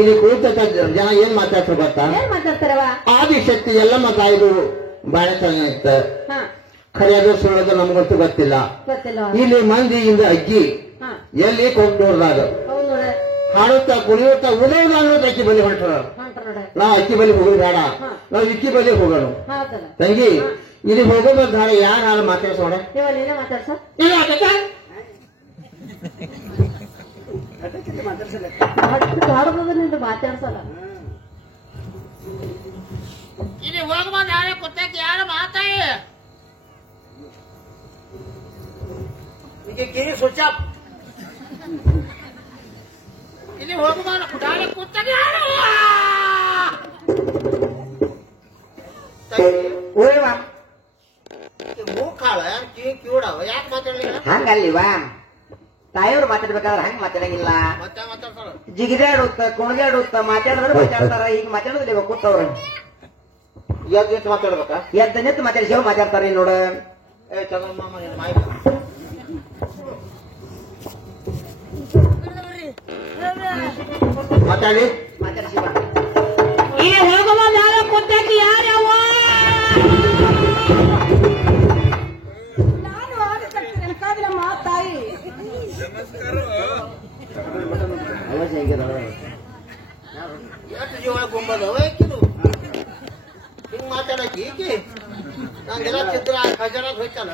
ಇಲ್ಲಿ ಕೂತ ಜನ ಏನ್ ಮಾತಾಡ್ತಾರೆ ಗೊತ್ತಾ? ಆದಿಶಕ್ತಿ ಎಲ್ಲಮ್ಮ ತಾಯಿದು ಬಾಳ ಚೆನ್ನಾಗಿತ್ತ. ಖರೆಯಾದ ಸುಳ್ಳದ ನಮ್ಗಂತೂ ಗೊತ್ತಿಲ್ಲ. ಇಲ್ಲಿ ಮಂದಿಯಿಂದ ಅಜ್ಜಿ ಎಲ್ಲಿ ಕೊಂಡೋರ್ದಾಗ ಹಾಡುತ್ತಾ ಕುಣಿಯುತ್ತಾ ಉದಯದ ಅನ್ನೋದು ಅಕ್ಕಿ ಬಲಿ ಹೊಂಟ್ರ. ನಾ ಅಕ್ಕಿ ಬಲಿ ಹೋಗೋದು ಬೇಡ, ನಾವು ಇಕ್ಕಿ ಬಲಿ ಹೋಗೋಣ. ತಂಗಿ ಇಲ್ಲಿ ಹೋಗೋ ಧಾರ ಯಾರು ಮಾತಾಡ್ಸೋಣ? ಮಾತಾಡ್ಸಲ್ಲ ಇಲ್ಲಿ ಹೋಗುವ ಯಾರೇ ಕೊಟ್ಟಕ್ಕೆ ಯಾರು ಮಾತಾಡಿ ಈಗ ಕಿವಿ ಸ್ವಿಚ್ ಆಫ್. ಇಲ್ಲಿ ಹೋಗುವ ಕುಟಾಲೆ ಕೂತಾಗ ಮೂಕಾಳ ಕಿವಿಡವ ಯಾಕೆ ಮಾತಾಡ್ಲಿಲ್ಲ? ಹಂಗಲ್ಲಿವಾ ತಾಯಿಯವ್ರು ಮಾತಾಡ್ಬೇಕಾದ್ರೆ ಹಂಗ ಮಾತಾಡಂಗಿಲ್ಲ. ಮತ್ತೆ ಮಾತಾಡ್ತಾರ ಜಿಗಿದಾಡುತ್ತ ಕುಣದಾಡುತ್ತ ಮಾತಾಡಿದ್ರೆ ಮಾತಾಡ್ತಾರ. ಈಗ ಮಾತಾಡೋದಿಲ್ಲ ಕೂತವ್ರು ಎದ್ದು ಮಾತಾಡ್ಬೇಕಾ? ಎದ್ದ ನಿಂತು ಮಾತಾಡಿಸಿ ಮಾತಾಡ್ತಾರ. ನೋಡ ಚಂದ್ರಮ್ಮ ಮಾಹಿತಿ ಮಾತಾಡಿ ಮಾತಾಡಿಸಿ ಇಲ್ಲಿ ಹೋಗುವ ಯಾರ ಕೂತಾಕಿ ಯಾರ್ಯಾವ ನಾನು ಆಗ ತಾಯಿ ಎಷ್ಟು ಜೀವ ಗುಂಬದವ ಏಕಿದು ಹಿಂಗ್ ಮಾತಾಡಕ್ಕೆ ಈಕಿ ನಂಗೆಲ್ಲ ಚಿತ್ರ ಖಜಾನಾಗ ಹೋಯ್ತಲ್ಲ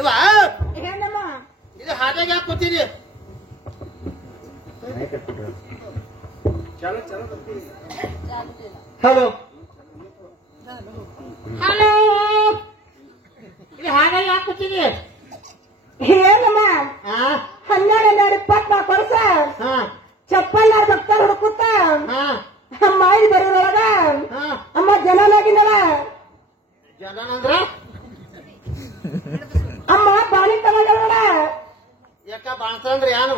ಇವ ಇದು ಹಾದಾಗ ಯಾಕೆ ಕೂತಿದಿ? ಹಲೋ ಹಲೋ ಇದು ಹಾದಾಗ ಯಾಕೆ ಕೂತಿದಿ? ಏನಮ್ಮ 12-24 ವರ್ಷ ಚಪ್ಪಲ್ ಭಕ್ತರು ಹುಡುಕುತ್ತ ಮಾಹಿತಿ ಬರೋದ್ರೊಳಗ ಅಮ್ಮ ಜನನಾಗಿದ್ದಳ. ಜನನಂದ್ರ ಅಮ್ಮ ಬಾಳಿ ತಗೊಂಡ ಯಾಕ ಬಾಣ್ತಂದ್ರ ಏನು?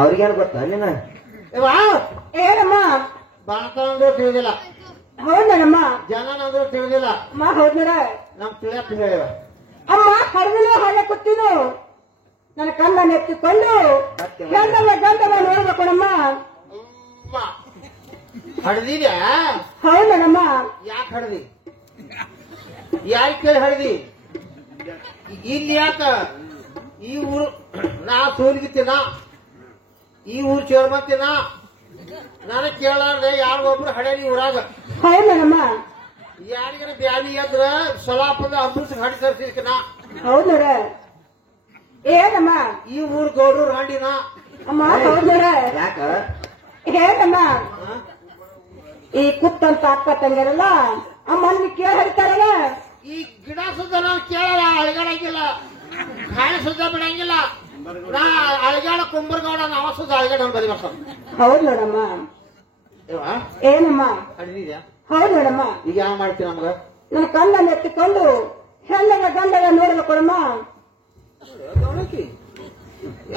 ಅವ್ರಿಗೇನು ಗೊತ್ತಾ ನಿನ್ನ? ಇವ ಏನಮ್ಮ ಬಾಣ್ತಂದ್ರು ತಿಳಿದಿಲ್ಲ, ಹೌದಮ್ಮ ಜನನಂದ್ರು ತಿಳಿದಿಲ್ಲ. ಅಮ್ಮ ಹೌದ್ ನೋಡ. ನಮ್ ತಿಳಿಯಕ್ ಹೇಳಿವ ಅಮ್ಮ ಹರಿದಿನ ಹಾಗೆ ಕೂತೀನು ನನ್ನ ಕಣ್ಣ ನೆತ್ತಿಕೊಂಡು ಗಂಡವ ಗಂಡವ ನೋಡ್ಬೇಕು ನಮ್ಮ. ಹಡ್ದಿದ್ಯಾ? ಹೌದಮ್ಮ. ಯಾಕೆ ಹಡ್ದಿ? ಯಾಕೆ ಕೇಳಿ ಹಡ್ದಿ? ಇಲ್ಲಿ ಯಾಕ ಈ ಊರು ನಾ ಸೋಲ್ಗಿತ್ತಿನ ಈ ಊರು ಚೇರ್ಮಂತಿನ ನನಗ್ ಕೇಳಾರ್ದೆ ಯಾರಿಗೊಬ್ರು ಹಡೇರಿ ಊರಾಗ. ಹೌದಮ್ಮ. ಯಾರಿಗಾರ ಬ್ಯಾನಿ ಎದ್ರ ಸಲಾಪದ ಅಮೃತ ಹಡಿ ತರ್ಸಿರ್ಕಿನ. ಹೌದ್ ನೋಡ. ಏನಮ್ಮ ಈ ಊರ್ ಗೌಡ್ರು ಹಂಡಿನ. ಅಮ್ಮ ಹೌದ್ ನೋಡ. ಯಾಕ ಏನಮ್ಮ ಈ ಕುತ್ತಂತ ಅಕ್ಕ ತಂಗಿರಲ್ಲ ಅಮ್ಮ ನಿಮ್ಗೆ ಕೇಳ ಹೇಳ್ತಾರಲ್ಲ. ಈ ಗಿಡ ಸುದ್ದ ನಾನು ಕೇಳಲ್ಲ, ಅಳಗಾಡಂಗಿಲ್ಲ, ಕಾಯಿ ಸುದ್ದ ಬಿಡಂಗಿಲ್ಲ. ನಾ ಅಳಗಾಡ ಕುಂಬರ್ಗೌಡ ನಾವ ಸುದ್ದ ಅಳಗಾಡ ಬರಿ ಬರ್ತಾನ. ಹೌದ್ ನೋಡಮ್ಮ. ಏನಮ್ಮ ಹಡಿದ್ಯಾ? ಹೌದ್ ನೋಡಮ್ಮ. ಈಗ ಯಾವ ಮಾಡ್ತೀವಿ ನಮ್ಗ? ನನ್ನ ಕಣ್ಣನ್ನು ಎತ್ತಿಕೊಂಡು ಹೆಣ್ಣಗ ಗಂಡಗ ನೋಡ್ಬೇಕು ಕೊಡಮ್ಮ.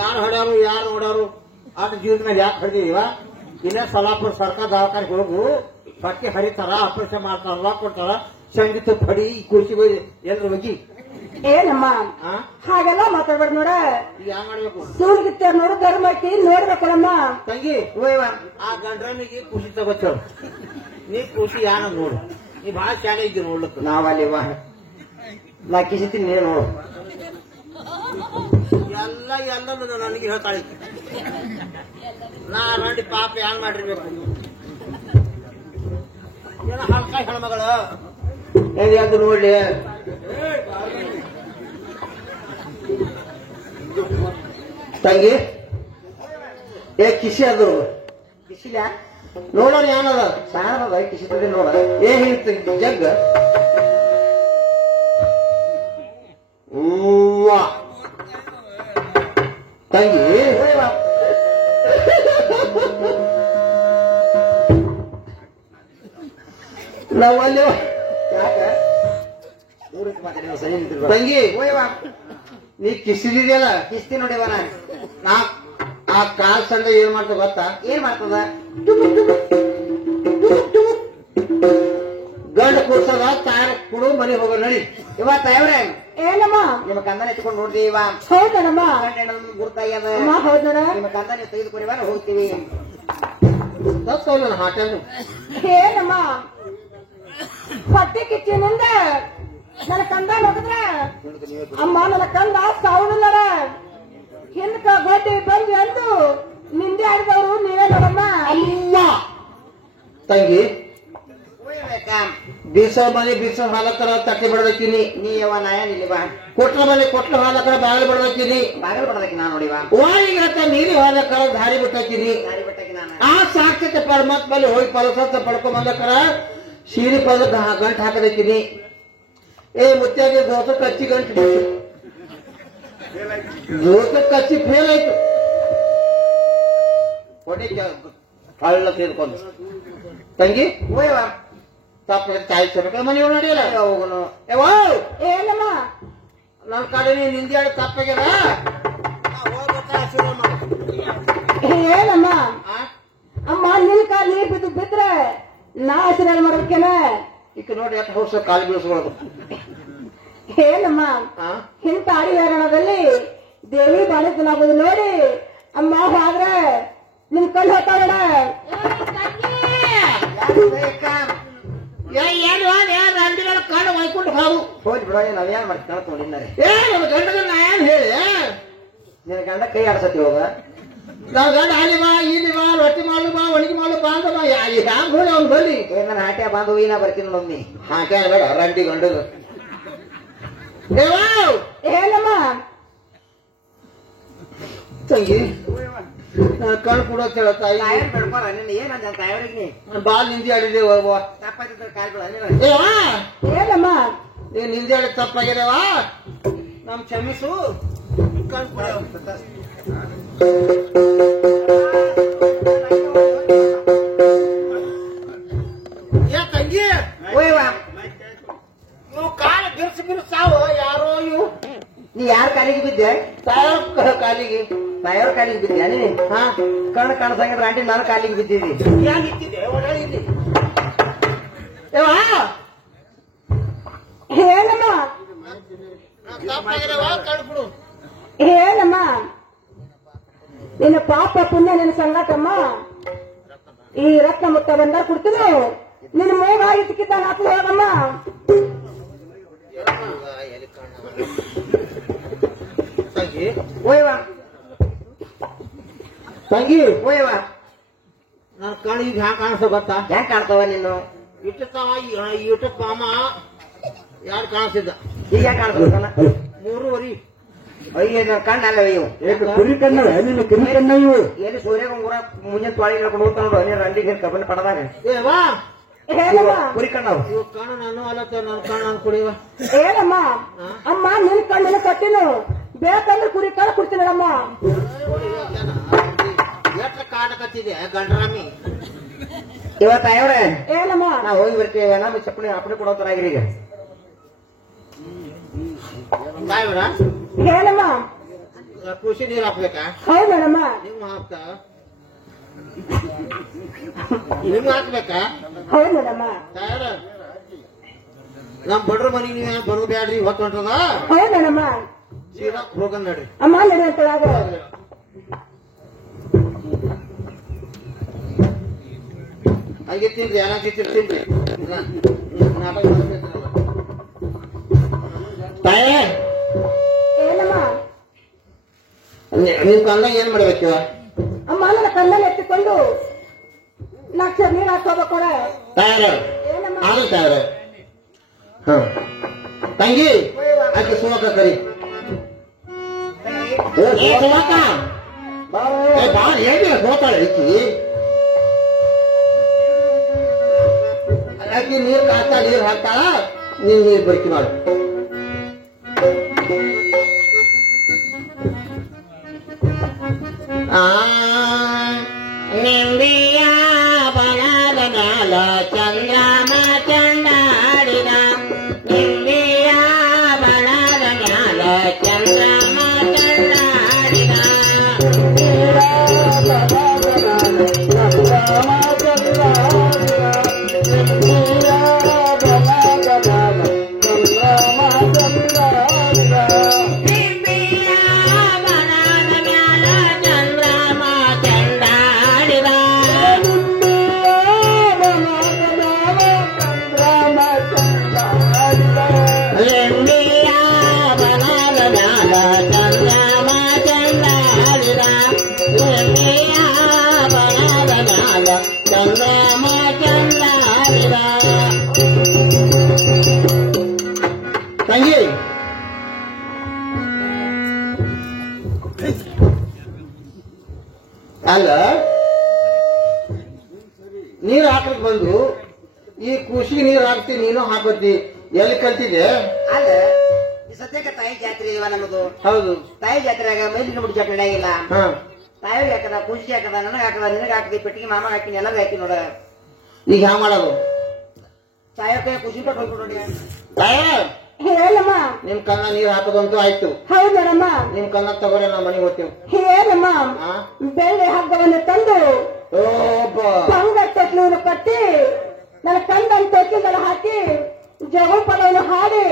ಯಾರು ಹೊಡ್ಯಾರು ಯಾರು ನೋಡ್ಯಾರು ಅದ್ರ ಜೀವದ ಮೇಲೆ ಯಾಕೆ ಹೊಡೆದಿವ? ಇಲ್ಲೇ ಸಲಾಪುರ ಸರ್ಕಾರ ದವಾಖಾನೆಗೆ ಹೋಗು, ಬಟ್ಟೆ ಹರಿತಾರ, ಆಪರೇಷನ್ ಮಾಡ್ತಾರ, ರೊಕ್ಕ ಕೊಡ್ತಾರ, ಸಂಗೀತ ಹೊಡಿ, ಈ ಕುರ್ಚಿ ಎಲ್ರು ಹೋಗಿ. ಏನಮ್ಮ ಹಾಗೆಲ್ಲ ಮಾತಾಡ್ಬೇಡ ನೋಡ. ಈಗ ಯಾವ ಮಾಡ್ಬೇಕು? ಸೂರ್ಗಿತ್ತ ನೋಡು ಧರ್ಮ ಐತಿ ನೋಡ್ಬೇಕು ಕೊಡಮ್ಮ. ತಂಗಿ ಆ ಗಂಡ್ರನಿಗೆ ಖುಷಿ ತಗೋತೇವ, ನೀ ಖುಷಿ ಯಾನ ನೋಡು. ನೀ ಬಹಳ ಶಾಲೆ ಇದ್ದೀವಿ ನೋಡ್ಲಿಕ್ಕೆ. ನಾವಲ್ಲಿ ನಾ ಕಿಸಿತೀನಿ ನೀನು ನೋಡು. ಎಲ್ಲ ನನಗೆ ಹೇಳ್ತಾಳೆ. ನಾ ರಂಡಿ ಪಾಪ ಯಾನ್ ಮಾಡಿರ್ಬೇಕು? ಏನೋ ಹಲ್ಕಾಯಿ ಹೆಣ್ಮಗಳ ಅದು ನೋಡ್ಲಿ. ತಂಗಿ ಕಿಸಿ ಅದು ಕಿಸಿಲ ನೋಡೋಣ ಏನದ ಸಾಣದ ಕಿಸಿತದೆ ನೋಡ. ಏನ್ ಹೇಳ್ತಿ ಜಗ್ಗ ತಂಗಿ ನಾವಲ್ಲಿ ತಂಗಿ ನೀ ಕಿಸಿದಿದೆಯಲ್ಲ ಕಿಸ್ತಿ ನೋಡಿವ ನಾ ಆ ಕಾಲ್ ಸಂಡ ಏನ್ ಮಾಡ್ತದ ಗೊತ್ತಾ? ಏನ್ ಮಾಡ್ತದ? ಗಂಡ ಕೂರ್ಸದ ತಾರ ಕುಡು ಮನೆ ಹೋಗೋ ನಡಿ. ಇವತ್ತ ಅವ್ರೆ ಏನಮ್ಮ ನಿಮ್ಮ ಕಂದನ ಎತ್ಕೊಂಡು ನೋಡ್ತೀವಿ. ಇವ ಹೌದಮ್ಮ. ಗುರ್ತಾಗ್ಯದ. ಹೌದ್ ನೋಡ. ನಿಮ್ಮ ಕಂದನ ತೆಗೆದುಕೊರಿವಾರ ಹೋಗ್ತೀವಿ. ನನ್ನ ಹಾಟೆಲ್ ಏನಮ್ಮ ಹೊಟ್ಟೆ ಕಿಚ್ಚಿನಿಂದ ನನ್ನ ಕಂದ ನೋಡಿದ್ರ ಅಮ್ಮ ನನ್ನ ಕಂದ ಸಾವುದಿಲ್ಲರ ಹಿಂದಕ ಗೋಟಿ ಬಂದು ಎಂದು ನಿಂದೆ ಆಡಿದವರು ನೀವೇ ನೋಡಮ್ಮ. ಅಮ್ಮ ತಂಗಿ ಬೀಸ ಮನೆ ಬೀಸ ಹಾಲಕರ ತಟ್ಟೆ ಬಡದಕ್ಕಿನಿ, ನೀ ಯವ ನಾಯ ನಿಲ್ಲಿವ. ಕೊಟ್ಲ ಮನೆ ಕೊಟ್ಲ ಹಾಲಕರ ಬಾಗಿಲು ಬಡದಕ್ಕಿನಿ, ಬಾಗಿಲು ಕೊಡದಕ್ಕೆ ನಾ ನೋಡಿವ. ವಾಯಿಗರತ್ತ ನೀರಿ ಹಾಲಕರ ದಾರಿ ಬಿಟ್ಟಾಕಿನಿ. ದಾರಿ ಬಿಟ್ಟಕ್ಕೆ ನಾನು ಆ ಸಾಕ್ಷತೆ ಪರಮಾತ್ಮಲ್ಲಿ ಹೋಗಿ ಫಲಸತ್ತ ಪಡ್ಕೊಂಡ್ ಬಂದಕರ ಸೀರೆ ಪದ ಗಂಟು ಹಾಕದಕ್ಕಿನಿ. ಮುತ್ಯಾಗ ದೋಸೆ ಕಚ್ಚಿ ಗಂಟು ದೋಸೆ ಕಚ್ಚಿ ಫೇಲ್ ಆಯ್ತು ಹೊಡಿ ಕಳ್ಳ ತಿಳ್ಕೊಂಡು ತಂಗಿ ಹೋಯವ ತಪ್ಪ ತಾಯಿ ಸರಕ ಮನೆ ನೋಡಿಲ್ಲ ಹೋಗೋನು ಏನಮ್ಮ ನನ್ನ ಕಡೆ ನೀನ್ ಹಿಂದಿ ತಪ್ಪಾಗ್ಯದ ಏನಮ್ಮ ಅಮ್ಮ ನಿನ್ ಕಾಲ್ ನೀರ್ ಬಿದ್ದು ಬಿದ್ರೆ ನಾ ಆಶೀರ್ವಾದ ಮಾಡ್ಬೇಕೇನ ಈಗ ನೋಡಿ ಎಷ್ಟು ಹೊಸ ಕಾಲು ಬೀಳಿಸ್ಕೊಳ್ಳೋದು ಏನಮ್ಮ ಇಂಥ ಆಡಿಯಾರಣದಲ್ಲಿ ದೇವಿ ಬಾಳಿಸಲಾಗೋದು ನೋಡಿ ಅಮ್ಮ ಹೋದ್ರೆ ನಿಮ್ ಕಣ್ಣು ಹೋಗ್ತಾವಡ ರಂಡಿಗಳ ಕಣ್ಣು ಒಯ್ಕೊಂಡು ಹೋಗು ಹೋಗಿ ಬಿಡೋ ನಾವೇನ್ ಮಾಡ್ತಾನ ನೋಡಿದ್ದಾರೆ ನನ್ನ ಗಂಡಗ ನಾ ಏನ್ ಹೇಳಿ ನಿನ್ನ ಗಂಡ ಕೈ ಆಡ್ಸತಿ ಹೋಗ ನಾವ್ ಗಂಡ ಅಲ್ಲಿ ಬಾ ಇಲ್ಲಿ ಬಾ ರೊಟ್ಟಿ ಮಾಡು ಬಾ ಒಣಗಿ ಮಾಡು ಬಾ ಅಂತ ಬಾ ಹ್ಯಾಂಗ ಹೋಗಿ ಅವ್ನು ಬಲ್ಲಿ ನನ್ನ ಹಾಟ್ಯ ಬಾಂಧವ ನಾ ಬರ್ತೀನಿ ಮಮ್ಮಿ ಹಾಕ ಬೇಡ ರಂಡಿ ಗಂಡಗ ಏನಮ್ಮ ತಂಗಿ ಕಣ್ ಕೊಡೋ ತಾಯಿ ತಾಯರ್ ಬೆಳ್ಕೊರ ನಿನ್ನ ಏನಂದ ತಾಯವ್ರಿಗೆ ಬಾಲ್ ನಿಂದಿ ಆಡಿದೆ ತಪ್ಪಾಯ್ತು ಕಾಲ್ಗಳು ಏನಮ್ಮ ನಿಂದಿ ಆಡಿ ತಪ್ಪಾಗಿದೆವಾ ನಮ್ ಕ್ಷಮಿಸು ಕಣ್ ಕೊಡೋ ತಂಗಿ ಹೋಯವಾ ಇವು ಕಾಲ ಬಿರ್ಸಾವು ಯಾರೋ ಇವು ನೀ ಯಾರ ಕಾಲಿಗೆ ಬಿದ್ದೆ ಕಾಲಿಗೆ ತಾಯವ್ರ ಕಾಲಿಗೆ ಬಿದ್ದೆ ನೀ ಹಾ ಕಣ್ಣು ಕಾಣಿಸಂಗಿದ್ರೆ ಆಂಟಿ ನಾನು ಕಾಲಿಗೆ ಬಿದ್ದಿದ್ದಿ ಯಾಕೆ ಇತ್ತಿದೆ ಒಳಗಿದ್ದಿ ಏನಮ್ಮ ಕಣ್ ಕೊಡು ಏನಮ್ಮ ನಿನ್ನ ಪಾಪ ಪುಣ್ಯ ನಿನ್ನ ಸಂಗಾಟಮ್ಮ ಈ ರತ್ನ ಮುತ್ತ ಬಂದಾಗ ಕೊಡ್ತೀನಿ ನಿನ್ನ ಮೇಘ ಇದ್ದಕ್ಕಿದ್ದ ಹಾಕಿ ಹೋಗಮ್ಮ ತಂಗಿ ಹೋಯವಾ ತಂಗಿ ಹೋಯವಾ ನನ್ನ ಕಣ್ ಈಗ ಹ್ಯಾಂಗ ಕಾಣಿಸ್ತ ಗೊತ್ತಾ ಹೆಂಗ್ ಕಾಣ್ತಾವ ನೀನು ಇಟ್ಟು ಪಾಮ ಯಾರು ಕಾಣಿಸ್ತಿದ್ದ ಈಗ ಹೆಂಗ್ ಕಾಣ್ತಾವ 3:30 ಅಯ್ಯ ಕಣ್ಣು ಅಲ್ಲ ಇವು ಕುರಿ ಕಣ್ಣವ ನಿನ್ನ ಕುರಿ ಕಣ್ಣ ಇವು ಎಲ್ಲಿ ಸೂರ್ಯಾಗ ಊರ ಮುಂಜಾನೆ ತೊಳಿ ಹೇಳ್ಕೊಂಡು ಹೋಗ್ತಾನ ನೋಡು ನೀನು ರಂಡಿಗೆ ಕಬ್ಬನ್ ಪಡದಾಗ ಏವಾ ಏನಮ್ಮ ಕುರಿ ಕಣ್ಣವು ಇವು ಕಣ್ಣು ನಾನು ಅಲ್ಲತ್ತ ನನ್ನ ಕಣ್ಣು ನಾನು ಕುಡಿಯುವ ಏನಮ್ಮ ಅಮ್ಮ ನಿನ್ ಕಣ್ಣಿನ ಕಟ್ಟಿನು ಬೇಕಂದ್ರೆ ಕುರಿ ಕಾಳು ಕೊಡ್ತೀನಮ್ಮ ಎಷ್ಟು ಕಾಟಕತ್ತಿದೆ ಗಂಡ್ರಾಮಿ ಇವತ್ತ ತಾಯವ್ರೆ ಏನಮ್ಮ ನಾವು ಹೋಗಿ ಬರ್ತೀವಿ ನಮ್ಮ ಚಪ್ಪಲಿ ಅಪ್ಪಣೆ ಕೊಡೋತರಾಗಿರಿ ಈಗ ಬಾಯ್ಬೇಡ ಏನಮ್ಮ ಕೃಷಿ ನೀರು ಹಾಕ್ಬೇಕಾ ಹೌದಮ್ಮ ನಿಮ್ಮ ಹಾಕ್ತ ನಿಮ್ಮ ಹಾಕ್ಬೇಕಾ ಹೌದಮ್ಮ ತಯಾರ ನಮ್ ಬಡ್ರ ಮನೆಗೆ ನೀವು ಬರೋದು ಬ್ಯಾಡ್ರಿ ಹೊತ್ತು ಹೊಂಟದ ಹೌದಮ್ಮ ಸೀದಾ ಹೋಗನ್ ನಡ್ರಿ ಅಮ್ಮ ನಡಿ ಅಂತಳಾಗ ಹಾಗೆ ತಿನ್ರಿ ಏನಾಗಿ ತಿನ್ರಿ ನಾಟಕ ತಾಯ ಏನಮ್ಮ ನಿಮ್ ಕಂದಾಗ ಏನ್ ಮಾಡ್ಬೇಕಿವ ಅಮ್ಮ ನನ್ನ ಕಣ್ಣಲ್ಲಿ ಎತ್ತಿಕೊಂಡು ನಾಲ್ಕು ನೀರು ಹಾಕೋಬೇಕು ತಯಾರ ಏನಮ್ಮ ಆಗ ತಯಾರ ತಂಗಿ ಆಕೆ ಸುಮಕ ಕರಿ ಸುಮಕ ಬಾ ಹೇಳಿ ಹೋಗ್ತಾಳೆ ಈಕಿ ಆಕಿ ನೀರ್ ಕಾಸ್ತಾ ನೀರ್ ಹಾಕ್ತಾಳ ನೀನ್ ನೀರ್ ಬರ್ಕಿ ಮಾಡು ನಿಂಬಿಯ ಬಣದ ಮ್ಯಾಲ ಚಂದ್ರಮ ಚಂಡಾಡಿದ ನಿಂಬಿಯ ಬಣದ ಮ್ಯಾಲ ಚಂದ್ರಮ ಚಂಡಾಡಿದ ತಂಗಿ ಅಲ್ಲ ನೀರು ಹಾಕಕ್ ಬಂದು ಈ ಕೃಷಿಗೆ ನೀರು ಹಾಕ್ತಿ ನೀನು ಹಾಕತ್ತಿ ಎಲ್ಲಿ ಕಲ್ತಿದೆ? ಅಲ್ಲ ಈ ಸದ್ಯಕ್ಕೆ ತಾಯಿ ಜಾತ್ರೆ ಇವ ನಮ್ಮದು. ಹೌದು. ತಾಯಿ ಜಾತ್ರೆಯಾಗ ಮೈಲಿನ ಮುಡಿ ಜಾತ್ರೆ ನಡೆಯಾಗಿಲ್ಲ. ಹಾ, ತಾಯಿಗೆ ಹಾಕದ, ಪೂಜೆಗೆ ಹಾಕದ, ನನಗೆ ಹಾಕದ, ನಿನಗೆ ಹಾಕಿದೆ, ಪೆಟ್ಟಿಗೆ ಮಾಮ ಹಾಕಿನಿ, ಎಲ್ಲರೂ ಹಾಕಿ ನೋಡ. ಈಗ ಹ್ಯಾಂಗ ಮಾಡೋದು? ತಾಯಿ ಖುಷಿ ಪಟ್ಟು ಹೋಗ್ಬಿಟ್ಟು ನೋಡಿ. ಹೇಳಮ್ಮ. ನಿಮ್ ಕಣ್ಣ ನೀರ್ ಹಾಕೋದಂತೂ ಆಯ್ತು. ಹೌದಮ್ಮ. ನಿಮ್ ಕಣ್ಣ ತಗೋರೆ ನಾವು ಮನೆಗೆ ಹೋಗ್ತೇವೆ. ಹೇಳಮ್ಮ. ಬೆಳ್ಳಿ ಹಗ್ಗವನ್ನು ತಂದು ಬಂಗಟ್ಟನ್ನು ಕಟ್ಟಿ ನನ್ನ ಕಂದನ್ನು ತೊಟ್ಟಿಗೆಲ್ಲ ಹಾಕಿ ಜಗಳ ಪದವನ್ನು ಹಾಡಿ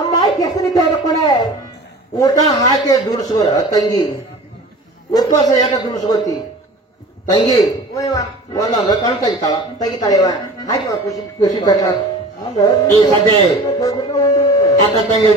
ಅಮ್ಮ ಕೆಸರಿಗೆ ಹೋಗ್ಕೊಡ. ಊಟ ಹಾಕಿ ದುಡಿಸ್ಕೋ ತಂಗಿ. ಉಪವಾಸ ಯಾಕೆ ದುಡಿಸ್ಕೋತಿ ತಂಗಿ? ಒಂದೊಂದು ಕಣ್ ತೆಗಿತಾಳ. ತೆಗಿತಾಳೆವ ಹಾಕಿ ಖುಷಿ ಖುಷಿ ಪಟ್ಟ ಈ ಸದ್ಯ ಅಕ್ಕ ತಂಗಿ